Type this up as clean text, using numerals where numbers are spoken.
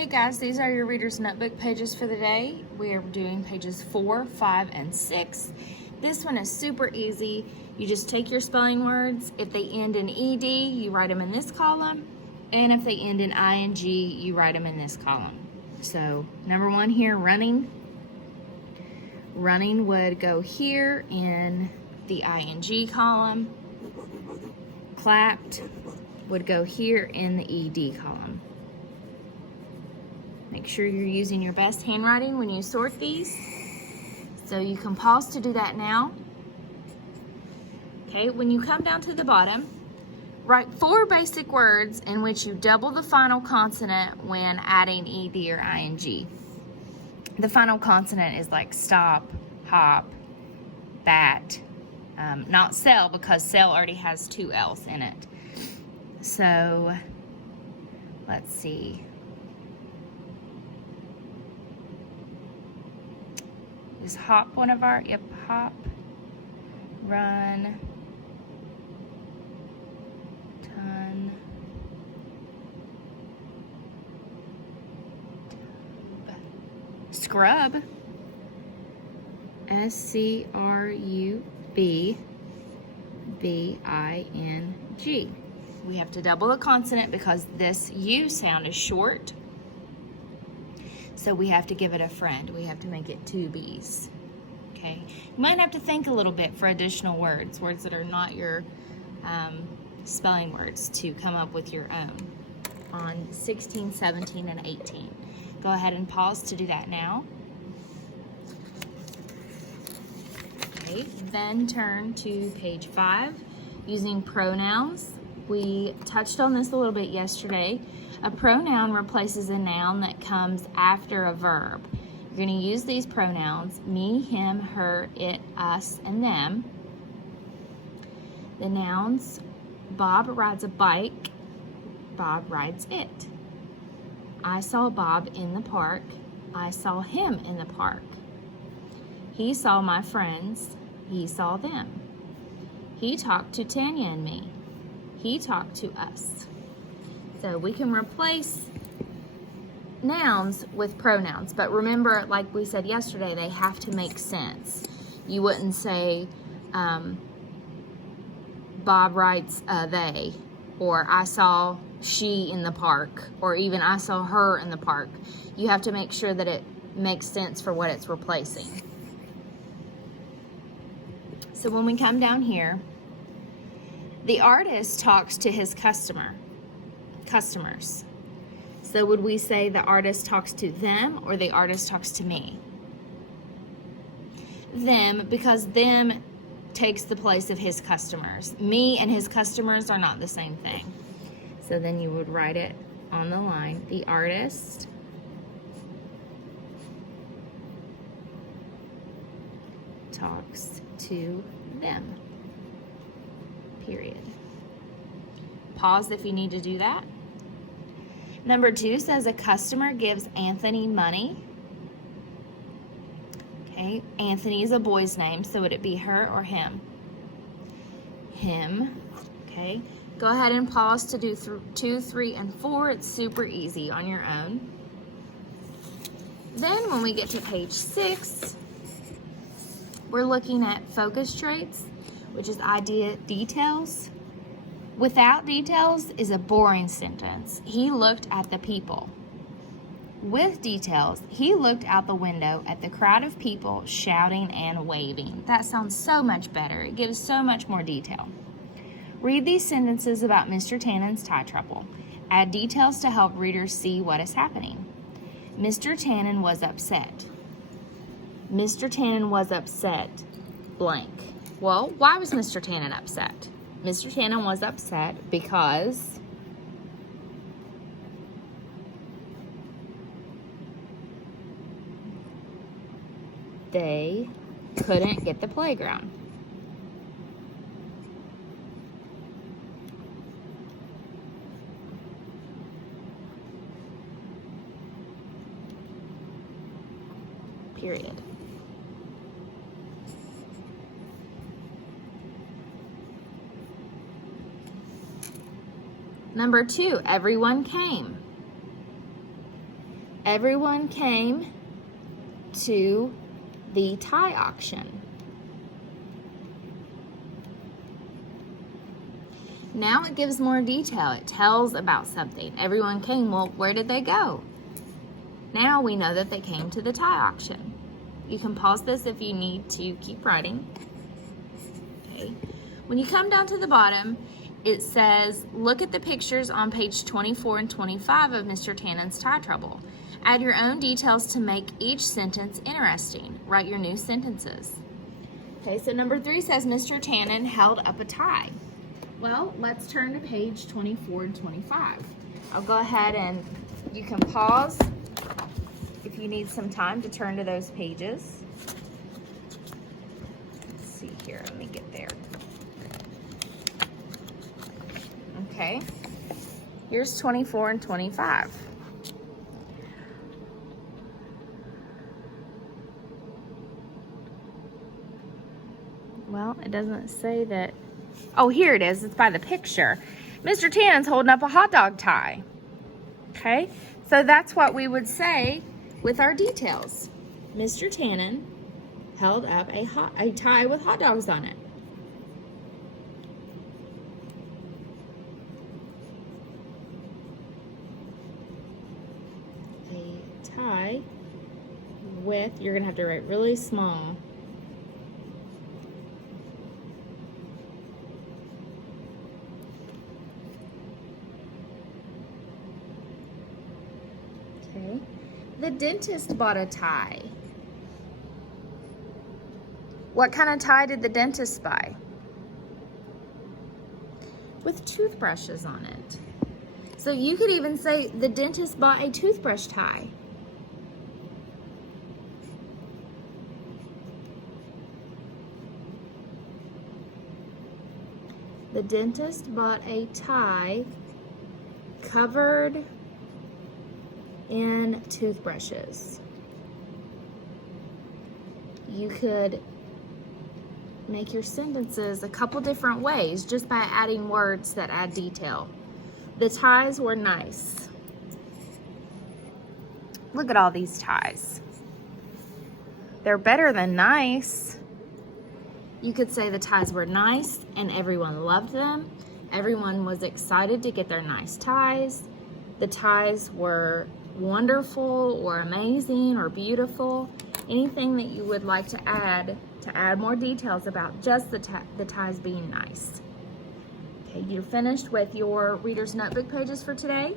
Hey guys, these are your Reader's Notebook pages for the day. We are doing pages 4, 5, and 6. This one is super easy. You just take your spelling words. If they end in ED, you write them in this column. And if they end in ING, you write them in this column. So, number 1 here, running. Running would go here in the ING column. Clapped would go here in the ED column. Make sure you're using your best handwriting when you sort these. So you can pause to do that now. Okay, when you come down to the bottom, write 4 basic words in which you double the final consonant when adding ED or ING. The final consonant is like stop, hop, bat, not sell because sell already has 2 L's in it. So, let's see. Is hop one of our, yep, hop, run, ton, tub, scrub, S-C-R-U-B, B-I-N-G. We have to double the consonant because this U sound is short. So we have to give it a friend. We have to make it 2 B's. Okay. You might have to think a little bit for additional words, words that are not your spelling words, to come up with your own on 16, 17, and 18. Go ahead and pause to do that now. Okay. Then turn to page 5 using pronouns. We touched on this a little bit yesterday. A pronoun replaces a noun that comes after a verb. You're going to use these pronouns, me, him, her, it, us, and them. The nouns, Bob rides a bike, Bob rides it. I saw Bob in the park, I saw him in the park. He saw my friends, he saw them. He talked to Tanya and me, he talked to us. So we can replace nouns with pronouns, but remember, like we said yesterday, they have to make sense. You wouldn't say, Bob writes they, or I saw she in the park, or even I saw her in the park. You have to make sure that it makes sense for what it's replacing. So when we come down here, the artist talks to his customers. So would we say the artist talks to them or the artist talks to me? Them, because them takes the place of his customers. Me and his customers are not the same thing. So then you would write it on the line. The artist talks to them. Period. Pause if you need to do that. Number 2 says a customer gives Anthony money. Okay, Anthony is a boy's name, so would it be her or him? Him. Okay, go ahead and pause to do 2, 3, and 4. It's super easy on your own. Then when we get to page 6, we're looking at focus traits, which is idea details. Without details is a boring sentence. He looked at the people. With details, he looked out the window at the crowd of people shouting and waving. That sounds so much better. It gives so much more detail. Read these sentences about Mr. Tannen's tie trouble. Add details to help readers see what is happening. Mr. Tannen was upset. Mr. Tannen was upset, blank. Well, why was Mr. Tannen upset? Mr. Tannen was upset because they couldn't get the playground. Period. Number 2, everyone came. Everyone came to the tie auction. Now it gives more detail. It tells about something. Everyone came. Well, where did they go? Now we know that they came to the tie auction. You can pause this if you need to keep writing. Okay. When you come down to the bottom, it says, look at the pictures on page 24 and 25 of Mr. Tannen's Tie Trouble. Add your own details to make each sentence interesting. Write your new sentences. Okay, so number 3 says Mr. Tannen held up a tie. Well, let's turn to page 24 and 25. I'll go ahead and you can pause if you need some time to turn to those pages. Let's see here, let me get there. Okay, here's 24 and 25. Well, it doesn't say that. Oh, here it is. It's by the picture. Mr. Tannen's holding up a hot dog tie. Okay, so that's what we would say with our details. Mr. Tannen held up a tie with hot dogs on it. A tie with, you're going to have to write really small. Okay. The dentist bought a tie. What kind of tie did the dentist buy? With toothbrushes on it. So you could even say the dentist bought a toothbrush tie. The dentist bought a tie covered in toothbrushes. You could make your sentences a couple different ways just by adding words that add detail. The ties were nice. Look at all these ties. They're better than nice. You could say the ties were nice and everyone loved them. Everyone was excited to get their nice ties. The ties were wonderful or amazing or beautiful. Anything that you would like to add more details about just the ties being nice. Okay, you're finished with your Reader's Notebook pages for today.